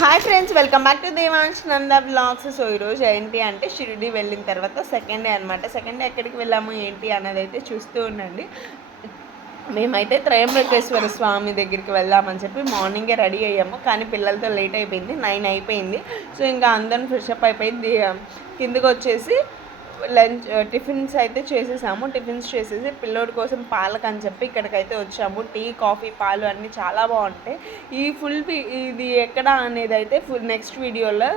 Hi friends, welcome back to Devansh Nanda blogs. So ఈరోజు ఏంటి అంటే షిరిడి వెళ్ళిన తర్వాత సెకండ్ డే అనమాట. సెకండ్ డే ఎక్కడికి వెళ్ళాము ఏంటి అన్నది అయితే చూస్తూ ఉండండి. మేమైతే త్రయంబకేశ్వర స్వామి దగ్గరికి వెళ్దామని చెప్పి మార్నింగే రెడీ అయ్యాము, కానీ పిల్లలతో లేట్ అయిపోయింది, 9 అయిపోయింది. సో ఇంకా అందరం ఫ్రెషప్ అయిపోయింది. కిందకి వచ్చేసి టిఫిన్స్ అయితే చేసేసాము. టిఫిన్స్ చేసేసి పిల్లోడి కోసం పాలకు అని చెప్పి ఇక్కడికైతే వచ్చాము. టీ, కాఫీ, పాలు అన్నీ చాలా బాగుంటాయి. ఇది ఎక్కడ అనేది అయితే నెక్స్ట్ వీడియోలో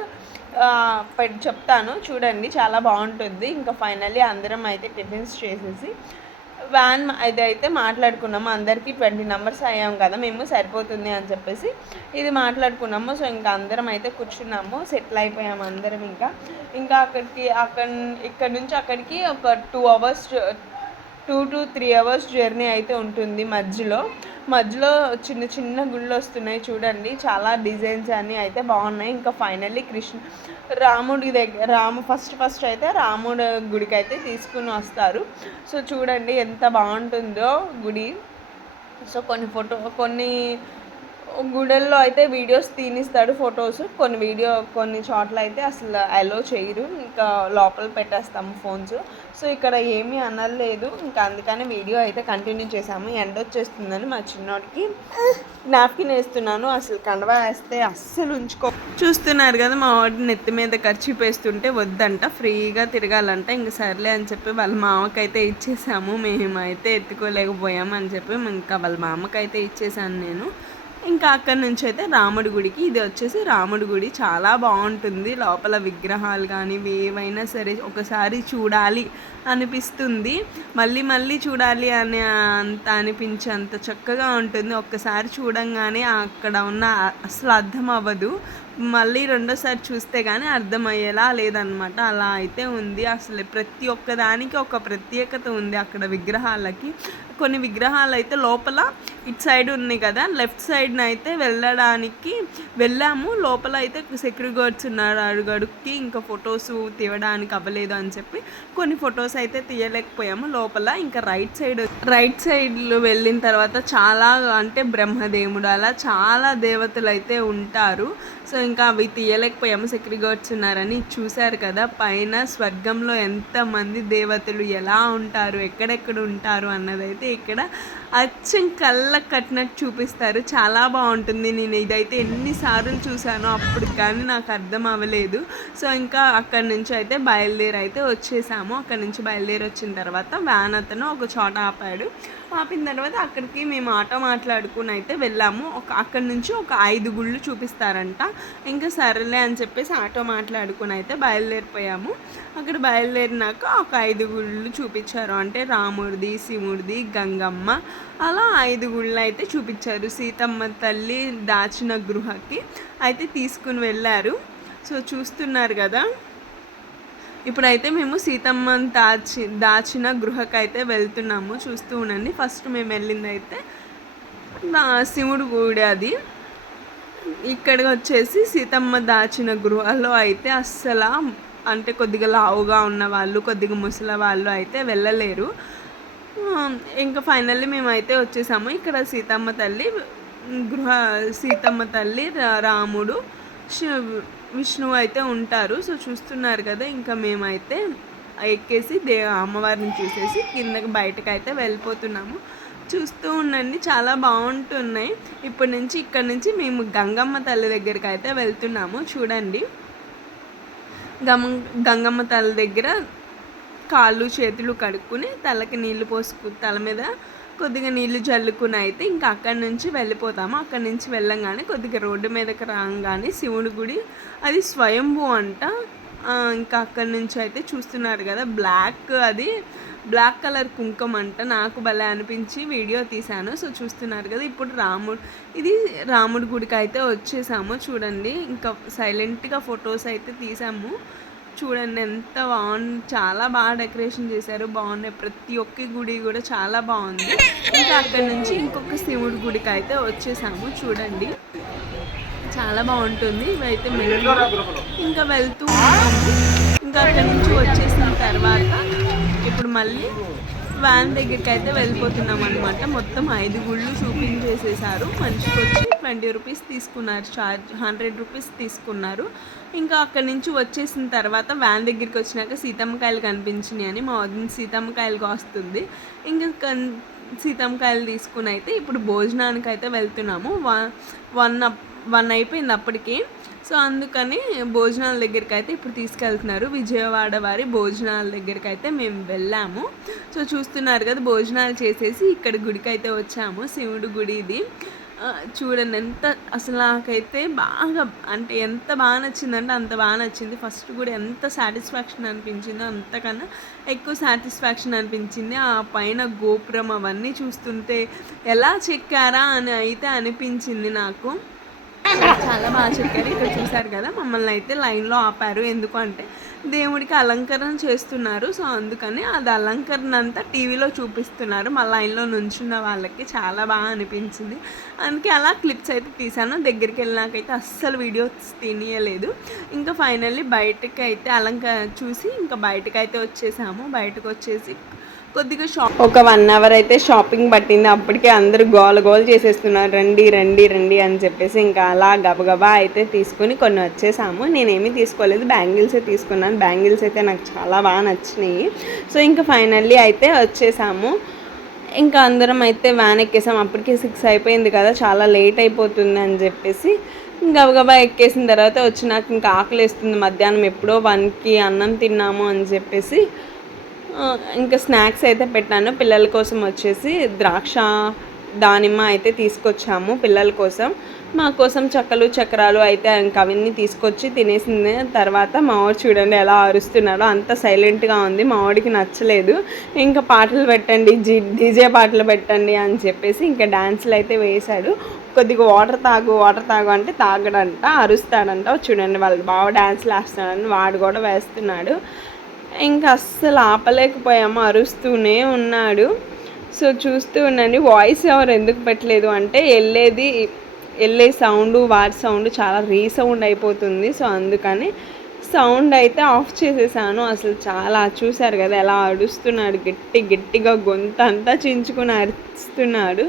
చెప్తాను, చూడండి, చాలా బాగుంటుంది. ఇంకా ఫైనల్లీ అందరం అయితే టిఫిన్స్ చేసేసి వ్యాన్ అయితే మాట్లాడుకున్నాము. అందరికీ 20 నంబర్స్ అయ్యాము కదా, మేము సరిపోతుంది అని చెప్పేసి ఇది మాట్లాడుకున్నాము. సో ఇంకా అందరం అయితే కూర్చున్నాము, సెటిల్ అయిపోయాము అందరం. ఇంకా ఇక్కడ నుంచి అక్కడికి ఒక 2 అవర్స్ 2 to 3 అవర్స్ జర్నీ అయితే ఉంటుంది. మధ్యలో చిన్న చిన్న గుళ్ళు వస్తున్నాయి చూడండి, చాలా డిజైన్స్ అన్నీ అయితే బాగున్నాయి. ఇంకా ఫైనల్లీ రాముడి దగ్గర ఫస్ట్ అయితే రాముడి గుడికి అయితే తీసుకుని వస్తారు. సో చూడండి ఎంత బాగుంటుందో గుడి. సో కొన్ని గుడుల్లో అయితే వీడియోస్ తీనిస్తాడు, ఫొటోస్. కొన్ని చోట్ల అయితే అసలు అలో చేయరు, ఇంకా లోపల పెట్టేస్తాము ఫోన్స్. సో ఇక్కడ ఏమీ అనలేదు, ఇంకా అందుకని వీడియో అయితే కంటిన్యూ చేసాము. ఎండ వచ్చేస్తుందని మా చిన్నోడికి నాప్కిన్ వేస్తున్నాను. అసలు కండవా వేస్తే అస్సలు చూస్తున్నారు కదా, మా వాడి నెత్తి మీద ఖర్చు వేస్తుంటే వద్దంట, ఫ్రీగా తిరగాలంట. ఇంక సర్లే అని చెప్పి వాళ్ళ మామకైతే ఇచ్చేసాము. మేమైతే ఎత్తుకోలేకపోయాము అని చెప్పి ఇంకా వాళ్ళ మామకైతే ఇచ్చేసాను నేను. ఇంకా అక్కడి నుంచి అయితే రాముడి గుడికి, ఇది వచ్చేసి రాముడి గుడి, చాలా బాగుంటుంది. లోపల విగ్రహాలు కానీ ఏవైనా సరే ఒకసారి చూడాలి అనిపిస్తుంది, మళ్ళీ చూడాలి అని అనిపించేంత చక్కగా ఉంటుంది. ఒక్కసారి చూడంగానే అక్కడ ఉన్న అసలు అర్థం అవ్వదు, మళ్ళీ రెండోసారి చూస్తే కానీ అర్థమయ్యేలా లేదనమాట. అలా అయితే ఉంది. అసలు ప్రతి ఒక్కదానికి ఒక ప్రత్యేకత ఉంది అక్కడ విగ్రహాలకి. కొన్ని విగ్రహాలు అయితే లోపల ఇటు సైడ్ ఉన్నాయి కదా, లెఫ్ట్ సైడ్న అయితే వెళ్ళాము. లోపల అయితే సెక్యూరిటీ గార్డ్స్ ఉన్నారు అడుగడుక్కి, ఇంకా ఫొటోస్ తీయడానికి అవ్వలేదు అని చెప్పి కొన్ని ఫొటోస్ అయితే తీయలేకపోయాము లోపల. ఇంకా రైట్ సైడ్లో వెళ్ళిన తర్వాత చాలా అంటే బ్రహ్మదేవుడు అలా చాలా దేవతలు అయితే ఉంటారు. సో ఇంకా అవి తీయలేకపోయాము, సెక్యూరిటీ గార్డ్స్ ఉన్నారని. చూశారు కదా పైన స్వర్గంలో ఎంతమంది దేవతలు ఎలా ఉంటారు, ఎక్కడెక్కడ ఉంటారు అన్నదైతే ఇక్కడ అచ్చం కళ్ళకు కట్టినట్టు చూపిస్తారు. చాలా బాగుంటుంది. నేను ఇదైతే ఎన్నిసార్లు చూశానో అప్పుడు కానీ నాకు అర్థం అవ్వలేదు. సో ఇంకా అక్కడి నుంచి అయితే బయలుదేరి వచ్చేసాము. అక్కడి నుంచి బయలుదేరి వచ్చిన తర్వాత వ్యాన్ అతను ఒక చోట ఆపిన తర్వాత అక్కడికి మేము ఆటో మాట్లాడుకుని అయితే వెళ్ళాము. అక్కడి నుంచి ఒక 5 గుళ్ళు చూపిస్తారంట. ఇంకా సరేలే అని చెప్పేసి ఆటో మాట్లాడుకుని అయితే బయలుదేరిపోయాము. అక్కడ బయలుదేరినాక ఒక 5 గుళ్ళు చూపించారు, అంటే రాముడిది, శివుడిది, గంగమ్మ, అలా 5 గుళ్ళు అయితే చూపించారు. సీతమ్మ తల్లి దాచిన గృహకి అయితే తీసుకుని వెళ్ళారు. సో చూస్తున్నారు కదా, ఇప్పుడైతే మేము సీతమ్మని దాచిన గృహకైతే వెళ్తున్నాము. చూస్తూ ఉండండి. ఫస్ట్ మేము వెళ్ళింది అయితే శివుడు గుడి, అది ఇక్కడ వచ్చేసి సీతమ్మ దాచిన గృహలో అయితే అస్సలు అంటే కొద్దిగా లావుగా ఉన్న వాళ్ళు, కొద్దిగా ముసలి వాళ్ళు అయితే వెళ్ళలేరు. ఇంకా ఫైనల్లీ మేమైతే వచ్చేసాము. ఇక్కడ సీతమ్మ తల్లి, రాముడు, విష్ణువు అయితే ఉంటారు. సో చూస్తున్నారు కదా, ఇంకా మేమైతే ఎక్కేసి అమ్మవారిని చూసేసి కిందకి బయటకైతే వెళ్ళిపోతున్నాము. చూస్తూ ఉండండి, చాలా బాగుంటున్నాయి. ఇక్కడ నుంచి మేము గంగమ్మ తల్లి దగ్గరికి అయితే వెళ్తున్నాము. చూడండి, గంగమ్మ తల్లి దగ్గర కాళ్ళు చేతులు కడుక్కుని తలకి నీళ్లు తల మీద కొద్దిగా నీళ్లు జల్లుకుని అయితే ఇంకా అక్కడి నుంచి వెళ్ళిపోతాము. అక్కడి నుంచి వెళ్ళంగానే కొద్దిగా రోడ్డు మీదకి రాగానే శివుడి గుడి, అది స్వయంభూ అంట. ఇంకా అక్కడి నుంచి అయితే చూస్తున్నారు కదా, బ్లాక్ కలర్ కుంకుమ అంట. నాకు భలే అనిపించి వీడియో తీశాను. సో చూస్తున్నారు కదా, ఇప్పుడు రాముడి గుడికి అయితే వచ్చేసాము. చూడండి, ఇంకా సైలెంట్గా ఫొటోస్ అయితే తీసాము. చూడండి ఎంత బాగుంది, చాలా బాగా డెకరేషన్ చేశారు, బాగున్నాయి. ప్రతి ఒక్క గుడి కూడా చాలా బాగుంది. ఇంకా అక్కడి నుంచి ఇంకొక శివుడి గుడికి అయితే వచ్చేసాము. చూడండి, చాలా బాగుంటుంది. ఇవైతే మెల్లిగా ఇంకా వెళ్తూ ఉన్నాము. ఇంకా అక్కడి నుంచి వచ్చేసిన తర్వాత ఇప్పుడు మళ్ళీ వ్యాన్ దగ్గరికి అయితే వెళ్ళిపోతున్నాం అనమాట. మొత్తం 5 గుళ్ళు చూపించేసేసారు. మనిషికి వచ్చి 20 రూపీస్ తీసుకున్నారు ఛార్జ్, 100 రూపీస్ తీసుకున్నారు. ఇంకా అక్కడి నుంచి వచ్చేసిన తర్వాత వ్యాన్ దగ్గరికి వచ్చినాక సీతమ్మకాయలు కనిపించినాయి అని మా వదిన సీతమ్మకాయలు కాస్తుంది. ఇంకా సీతమ్మకాయలు తీసుకుని అయితే ఇప్పుడు భోజనానికి అయితే వెళ్తున్నాము. 1 అయిపోయింది అప్పటికి. సో అందుకని భోజనాల దగ్గరికి అయితే ఇప్పుడు తీసుకెళ్తున్నారు. విజయవాడ వారి భోజనాల దగ్గరికి అయితే మేము వెళ్ళాము. సో చూస్తున్నారు కదా, భోజనాలు చేసేసి ఇక్కడ గుడికి అయితే వచ్చాము. శివుడు గుడి ఇది. చూడండి అసలు నాకైతే బాగా అంటే ఎంత బాగా నచ్చిందంటే అంత బాగా నచ్చింది. ఫస్ట్ కూడా ఎంత సాటిస్ఫాక్షన్ అనిపించిందో అంతకన్నా ఎక్కువ సాటిస్ఫాక్షన్ అనిపించింది. ఆ పైన గోపురం అవన్నీ చూస్తుంటే ఎలా చెక్కారా అని అయితే అనిపించింది నాకు. చాలా బాగా చెక్కారు. ఇక్కడ చూశారు కదా, మమ్మల్ని అయితే లైన్లో ఆపారు. ఎందుకంటే దేవుడికి అలంకరణ చేస్తున్నారు. సో అందుకని అది అలంకరణ అంతా టీవీలో చూపిస్తున్నారు. మా లైన్లో నుంచున్న వాళ్ళకి చాలా బాగా అనిపించింది. అందుకే అలా క్లిప్స్ అయితే తీసాను. దగ్గరికి వెళ్ళినాకైతే అస్సలు వీడియోస్ తీయలేదు. ఇంకా ఫైనల్లీ బయటకి అయితే చూసి ఇంకా బయటకు అయితే వచ్చేసాము. బయటకు వచ్చేసి కొద్దిగా ఒక 1 అవర్ అయితే షాపింగ్ పట్టింది. అప్పటికే అందరూ గోల చేసేస్తున్నారు, రండి రండి రండి అని చెప్పేసి. ఇంకా అలా గబగబా అయితే తీసుకుని కొన్ని వచ్చేసాము. నేనేమీ తీసుకోలేదు, బ్యాంగిల్సే తీసుకున్నాను. బ్యాంగిల్స్ అయితే నాకు చాలా బాగా నచ్చినాయి. సో ఇంకా ఫైనల్లీ అయితే వచ్చేసాము. ఇంకా అందరం అయితే వ్యాన్ ఎక్కేసాం. అప్పటికే 6 అయిపోయింది కదా, చాలా లేట్ అయిపోతుంది అని చెప్పేసి గబగబా ఎక్కేసిన తర్వాత వచ్చి నాకు ఇంకా ఆకలి వేస్తుంది. మధ్యాహ్నం ఎప్పుడో 1కి అన్నం తిన్నాము అని చెప్పేసి ఇంకా స్నాక్స్ అయితే పెట్టాను. పిల్లల కోసం వచ్చేసి ద్రాక్ష, దానిమ్మ అయితే తీసుకొచ్చాము పిల్లల కోసం. మా కోసం చక్కలు చక్రాలు అయితే ఇంకా అవన్నీ తీసుకొచ్చి తినేసిన తర్వాత మావాడు చూడండి ఎలా అరుస్తున్నాడో. అంత సైలెంట్గా ఉంది, మావాడికి నచ్చలేదు. ఇంకా పాటలు పెట్టండి, డీజే పాటలు పెట్టండి అని చెప్పేసి ఇంకా డ్యాన్సులు అయితే వేశాడు. కొద్దిగా వాటర్ తాగు అంటే తాగడంట, అరుస్తాడంట. చూడండి వాళ్ళు బాగా డ్యాన్స్లు వేస్తున్నాడని వాడు కూడా వేస్తున్నాడు. ఇంకా అస్సలు ఆపలేకపోయాము, అరుస్తూనే ఉన్నాడు. సో చూస్తూ ఉండండి. వాయిస్ ఎవరు ఎందుకు పెట్టలేదు అంటే వెళ్ళే సౌండ్, వారి సౌండ్ చాలా రీసౌండ్ అయిపోతుంది. సో అందుకని సౌండ్ అయితే ఆఫ్ చేసేసాను. అసలు చాలా చూశారు కదా ఎలా అరుస్తున్నాడు, గట్టిగా గొంతు అంతా చించుకుని అరుస్తున్నాడు.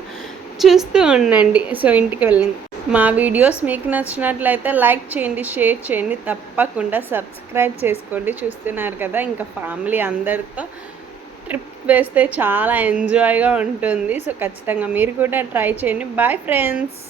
చూస్తూ ఉండండి. సో ఇంటికి వెళ్ళింది. మా వీడియోస్ మీకు నచ్చినట్లయితే లైక్ చేయండి, షేర్ చేయండి, తప్పకుండా సబ్స్క్రైబ్ చేసుకోండి. చూస్తున్నారు కదా, ఇంకా ఫ్యామిలీ అందరితో ట్రిప్ వేస్తే చాలా ఎంజాయ్గా ఉంటుంది. సో ఖచ్చితంగా మీరు కూడా ట్రై చేయండి. Bye friends.